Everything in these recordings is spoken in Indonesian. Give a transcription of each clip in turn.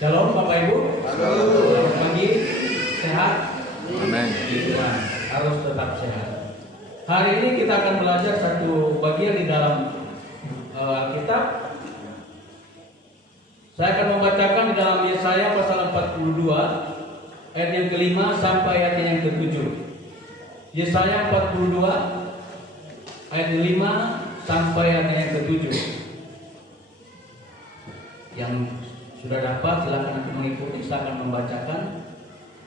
Shalom Bapak Ibu. Selamat pagi. Sehat? Amin. Tuhan harus tetap sehat. Hari ini kita akan belajar satu bagian di dalam Alkitab. Saya akan membacakan di dalam Yesaya pasal 42 ayat yang kelima sampai ayat yang ketujuh. Yesaya 42 ayat 5 sampai ayat yang ketujuh. Yang sudah dapat silakan mengikuti, saya akan membacakan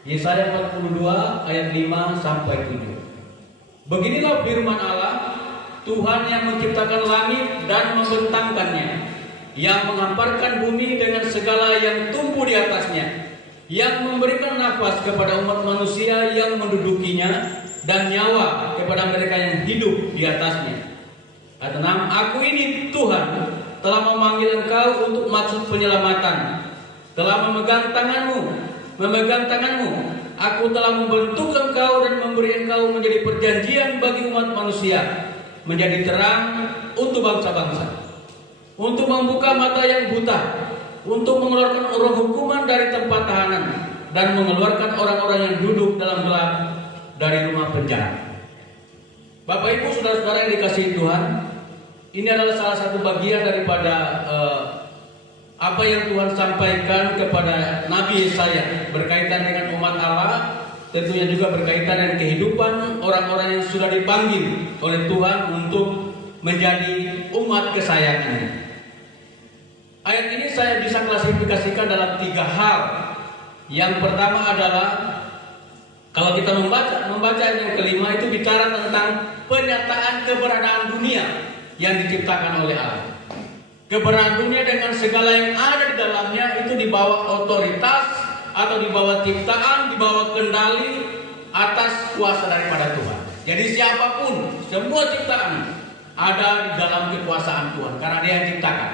Yesaya 42 ayat 5 sampai 7. Beginilah firman Allah, Tuhan yang menciptakan langit dan membentangkannya, yang menghamparkan bumi dengan segala yang tumbuh di atasnya, yang memberikan nafas kepada umat manusia yang mendudukinya, dan nyawa kepada mereka yang hidup di atasnya. Ayat 6, Aku ini Tuhan telah memanggil engkau untuk maksud penyelamatan, telah memegang tanganmu, aku telah membentuk engkau dan memberi engkau menjadi perjanjian bagi umat manusia, menjadi terang untuk bangsa-bangsa, untuk membuka mata yang buta, untuk mengeluarkan orang hukuman dari tempat tahanan, dan mengeluarkan orang-orang yang duduk dalam gelap dari rumah penjara. Bapak Ibu saudara-saudara yang dikasihi Tuhan, ini adalah salah satu bagian daripada apa yang Tuhan sampaikan kepada Nabi Yesaya berkaitan dengan umat Allah, tentunya juga berkaitan dengan kehidupan orang-orang yang sudah dipanggil oleh Tuhan untuk menjadi umat kesayangannya. Ayat ini saya bisa klasifikasikan dalam 3 hal. Yang pertama adalah, kalau kita membaca ayat yang kelima, itu bicara tentang penyataan keberadaan dunia yang diciptakan oleh Allah. Keberadaan dunia dengan segala yang ada di dalamnya itu di bawah otoritas atau di bawah ciptaan, di bawah kendali atas kuasa daripada Tuhan. Jadi siapapun, semua ciptaan ada di dalam kekuasaan Tuhan karena Dia yang ciptakan.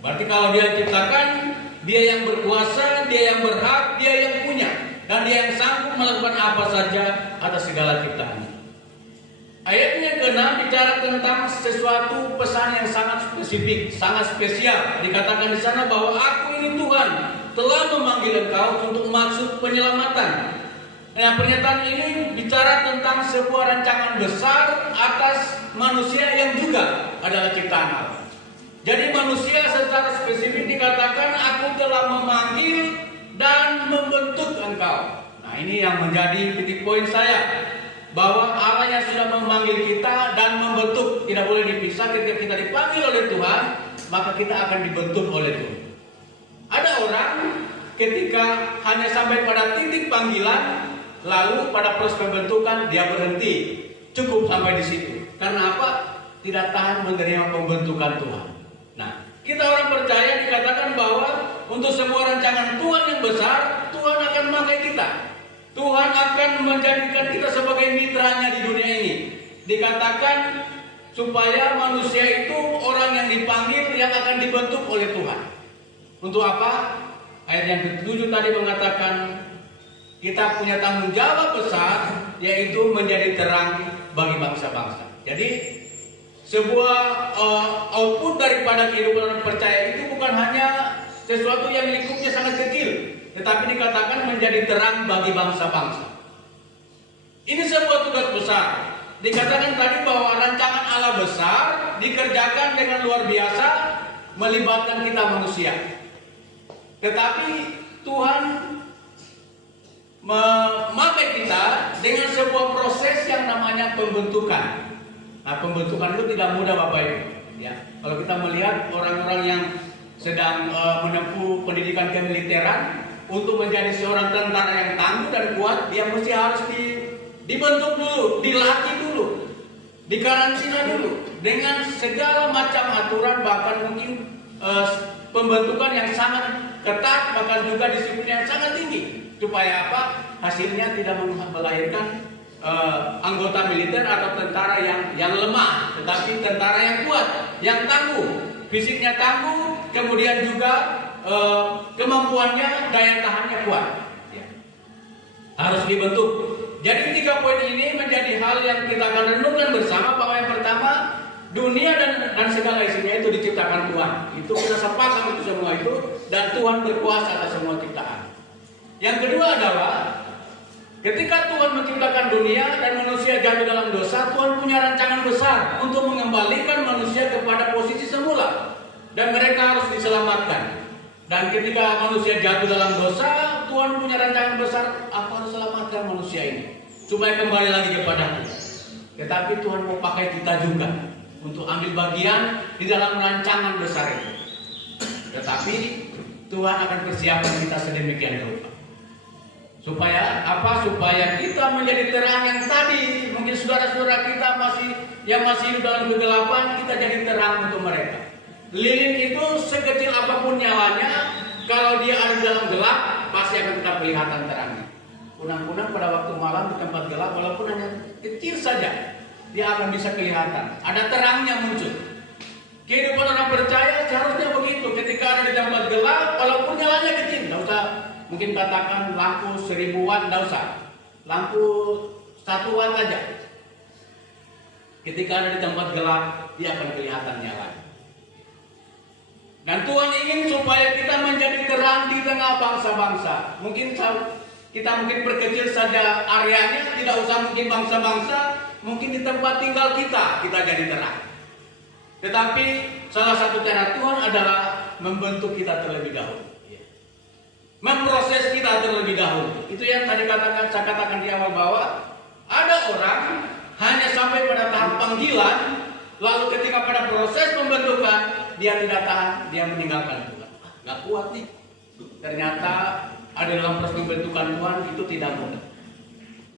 Berarti kalau Dia yang ciptakan, Dia yang berkuasa, Dia yang berhak, Dia yang punya, dan Dia yang sanggup melakukan apa saja atas segala ciptaan. Ayatnya ke-6 bicara tentang sesuatu pesan yang sangat spesifik, sangat spesial. Dikatakan di sana bahwa Aku ini Tuhan telah memanggil engkau untuk maksud penyelamatan. Nah, pernyataan ini bicara tentang sebuah rancangan besar atas manusia yang juga adalah ciptaan Allah. Jadi manusia secara spesifik dikatakan Aku telah memanggil dan membentuk engkau. Nah, ini yang menjadi titik poin saya, bahwa Allah yang sudah memanggil kita dan membentuk tidak boleh dipisah. Ketika kita dipanggil oleh Tuhan, maka kita akan dibentuk oleh Tuhan. Ada orang ketika hanya sampai pada titik panggilan, lalu pada proses pembentukan dia berhenti, cukup sampai di situ. Karena apa? Tidak tahan menerima pembentukan Tuhan. Nah, kita orang percaya dikatakan bahwa untuk sebuah rancangan Tuhan yang besar, Tuhan akan memakai kita. Tuhan akan menjadikan kita sebagai mitranya di dunia ini. Dikatakan supaya manusia itu orang yang dipanggil, yang akan dibentuk oleh Tuhan. Untuk apa? Ayat yang ke-7 tadi mengatakan kita punya tanggung jawab besar, yaitu menjadi terang bagi bangsa-bangsa. Jadi sebuah output daripada kehidupan orang percaya itu bukan hanya sesuatu yang lingkupnya sangat kecil, tetapi dikatakan menjadi terang bagi bangsa-bangsa. Ini sebuah tugas besar. Dikatakan tadi bahwa rancangan Allah besar dikerjakan dengan luar biasa, melibatkan kita manusia. Tetapi Tuhan memakai kita dengan sebuah proses yang namanya pembentukan. Nah, pembentukan itu tidak mudah Bapak Ibu. Ya, kalau kita melihat orang-orang yang sedang menempuh pendidikan kemiliteran, untuk menjadi seorang tentara yang tangguh dan kuat, dia mesti harus dibentuk dulu, dilatih dulu, dikarantina dulu dengan segala macam aturan, bahkan mungkin pembentukan yang sangat ketat, bahkan juga disiplin yang sangat tinggi. Supaya apa? Hasilnya tidak melahirkan anggota militer atau tentara yang lemah, tetapi tentara yang kuat, yang tangguh, fisiknya tangguh, kemudian juga kemampuannya, daya tahannya kuat. Ya. Harus dibentuk. Jadi 3 poin ini menjadi hal yang kita akan renungkan bersama, bahwa yang pertama, dunia dan segala isinya itu diciptakan Tuhan. Itu kita sepakat itu semua itu. dan Tuhan berkuasa atas semua ciptaan. Yang kedua adalah ketika Tuhan menciptakan dunia dan manusia jatuh dalam dosa, Tuhan punya rancangan besar untuk mengembalikan manusia kepada posisi semula dan mereka harus diselamatkan. Dan ketika manusia jatuh dalam dosa, Tuhan punya rancangan besar, aku harus selamatkan manusia ini supaya kembali lagi kepadaku. Tetapi Tuhan mau pakai kita juga untuk ambil bagian di dalam rancangan besar itu. Tetapi Tuhan akan persiapkan kita sedemikian rupa. Supaya apa? Supaya kita menjadi terang yang tadi mungkin saudara-saudara kita masih hidup dalam kegelapan, kita jadi terang untuk mereka. Lilin itu sekecil apapun nyalanya, kalau dia ada dalam gelap pasti akan tetap kelihatan terangnya. Kunang-kunang pada waktu malam di tempat gelap, walaupun hanya kecil saja, dia akan bisa kelihatan. Ada terangnya muncul. Kehidupan orang percaya seharusnya begitu. Ketika ada di tempat gelap, walaupun nyalanya kecil, tidak usah mungkin katakan lampu 1000 watt, tidak usah. Lampu 1 watt aja. Ketika ada di tempat gelap, dia akan kelihatan nyalanya. Dan Tuhan ingin supaya kita menjadi terang di tengah bangsa-bangsa. Mungkin kita perkecil saja areanya, tidak usah mungkin bangsa-bangsa, mungkin di tempat tinggal kita jadi terang. Tetapi salah satu cara Tuhan adalah membentuk kita terlebih dahulu, memproses kita terlebih dahulu. Itu yang tadi saya katakan di awal bahwa ada orang hanya sampai pada tahap panggilan, lalu ketika pada proses pembentukan dia tidak tahan, dia meninggalkan Tuhan. Gak kuat nih. Ternyata ada dalam proses pembentukan Tuhan itu tidak mudah.